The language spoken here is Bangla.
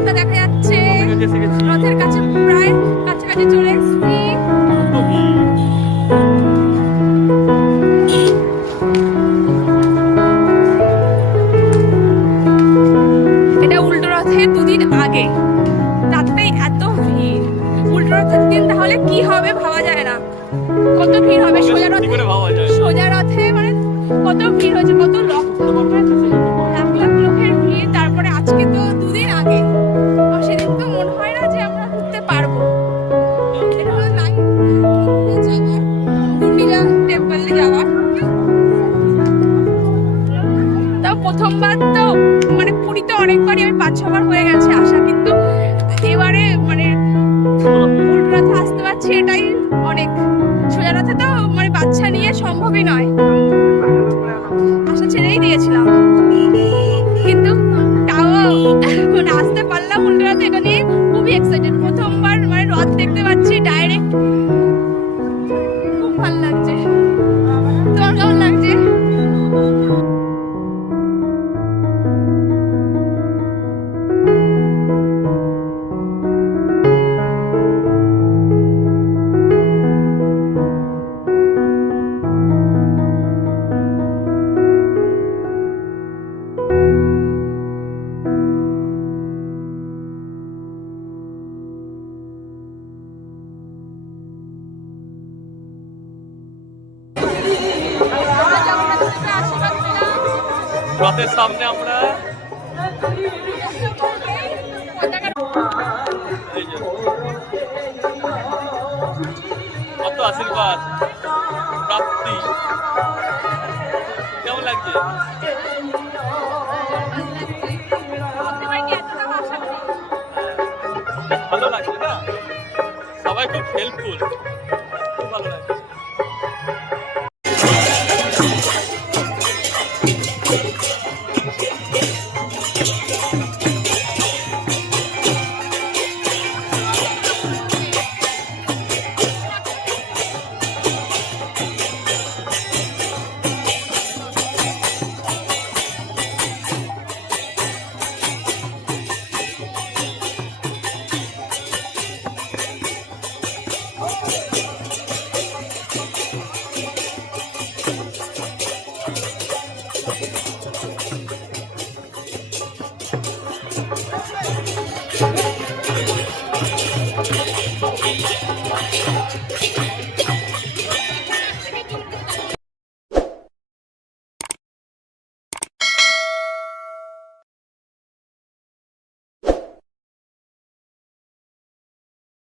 রথটা দেখা যাচ্ছে। রথের কাছে প্রায় কাছাকাছি চলে এসেছি। এটা উল্টো রথের দুদিন আগে, তাতেই এত ভিড়। উল্টো রথের দিন তাহলে কি হবে ভাবা যায় না, কত ভিড় হবে। সোজা রথে মানে কত ভিড় হয়েছে, কত লাখ লাখ লোকের ভিড়। তারপরে আজকে তো দুদিন আগে, সেদিন তো মনে হয় না যে আমরা ঘুরতে পারবো। এটা হলো গুন্ডিচা টেম্পলে যাওয়া। তাও প্রথমবার তো মানে পুরীতে অনেকবারই আমি 5-6 বার হয়ে গেছে আসা, কিন্তু এবারে মানে উল্টো রথে আসতে পারছি এটাই অনেক। সোজা রথে তো মানে বাচ্চা নিয়ে সম্ভবই নয়, আশা ছেড়েই দিয়েছিলাম, কিন্তু তাও মানে আসতে পারলাম উল্টো রথে। এটা নিয়ে খুবই এক্সাইটেড, প্রথমবার মানে রথ দেখতে পাচ্ছি ডাইরেক্ট, খুব ভালো লাগছে। তোমার কেমন লাগছে? রথের সামনে আমরা কত আশীর্বাদ প্রাপ্তি, কেমন লাগছে? ভালো লাগছে না? সবাই খুব হেল্পফুল, খুব ভালো লাগছে।